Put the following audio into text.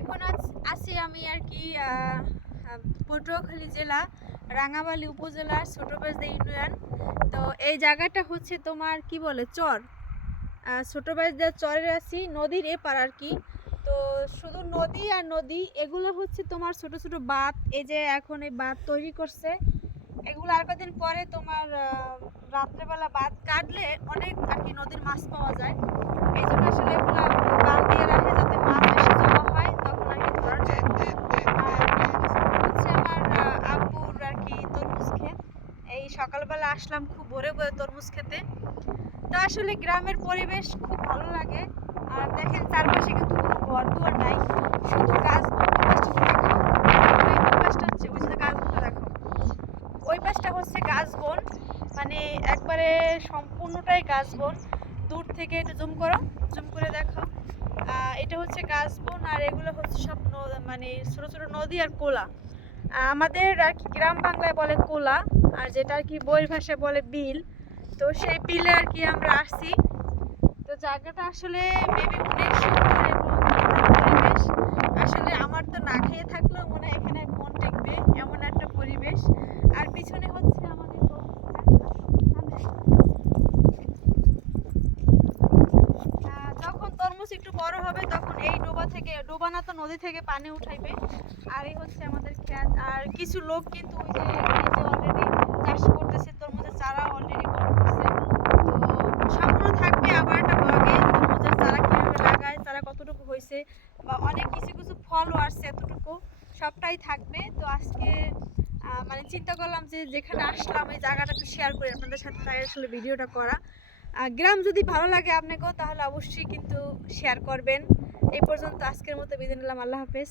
এখন আছি আমি আর কি পটুয়াখালী জেলা রাঙামালী উপজেলার ছোটবাজদা ইউনিয়ন। তো এই জায়গাটা হচ্ছে তোমার কি বলে চর, ছোটবাজদা চরে আছি, নদীর এপার আর কি। তো শুধু নদী আর নদী, এগুলো হচ্ছে তোমার ছোট ছোট বাঁধ। এই যে এখন এই বাঁধ তৈরি করছে, এগুলো আর কদিন পরে তোমার রাত্রেবেলা বাঁধ কাটলে অনেক আর কি নদীর মাছ পাওয়া যায়। এই জন্য আসলে এগুলো বাঁধ দিয়ে রাখে যাতে মাছ বেশি জমা হয়, তখন আর কি ধরা যায়। আর হচ্ছে আমার আব্বুর আর কি তরমুজ ক্ষেত। এই সকালবেলা আসলাম খুব ভোরে ভোরে তরমুজ খেতে। তো আসলে গ্রামের পরিবেশ খুব ভালো লাগে। আর দেখেন চারপাশে কিন্তু কোনো ঘর দুয়ার নাই, শুধু গাছ। ওই পাশটা হচ্ছে গাছ বন, মানে একবারে সম্পূর্ণটাই গাছ বন। দূর থেকে একটু জুম করো, জুম করে দেখো। এটা হচ্ছে গাছ বন, আর এগুলো হচ্ছে সব মানে ছোট ছোট নদী আর কোলা। আমাদের আর কি গ্রাম বাংলায় বলে কোলা, আর যেটা আর কি বইয়ের ভাষায় বলে বিল। তো সেই বিলে আর কি আমরা আসছি। তো জায়গাটা আসলে মেবি অনেক সুন্দর এবং পরিবেশ। আসলে আমার তো না খেয়ে থাকলেও মনে হয় এখানে মন টেকবে, এমন একটা পরিবেশ। আর পিছনে হচ্ছে আমাদের যখন তরমুজ একটু বড় হবে তখন এই ডোবা থেকে, ডোবা না তো নদী থেকে পানি উঠাইবে। আর এই হচ্ছে আমাদের ক্ষেত। আর কিছু লোক কিন্তু ওই যে অলরেডি চাষ করতেছে, তরমুজের চারা অলরেডি বড় করছে। তো সম্পূর্ণ থাকবে আবার একটা ব্লগে, তরমুজের চারা কিভাবে লাগায়, চারা কতটুকু হয়েছে, বা অনেক কিছু কিছু ফলও আসছে, এতটুকু সবটাই থাকবে। তো আজকে মানে চিন্তা করলাম যে যেখানে আসলাম এই জায়গাটা একটু শেয়ার করি আপনাদের সাথে, তাই আসলে ভিডিওটা করা। গ্রাম যদি ভালো লাগে আপনাকেও, তাহলে অবশ্যই কিন্তু শেয়ার করবেন। এই পর্যন্ত আজকের মতো বিদায় নিলাম, আল্লাহ হাফেজ।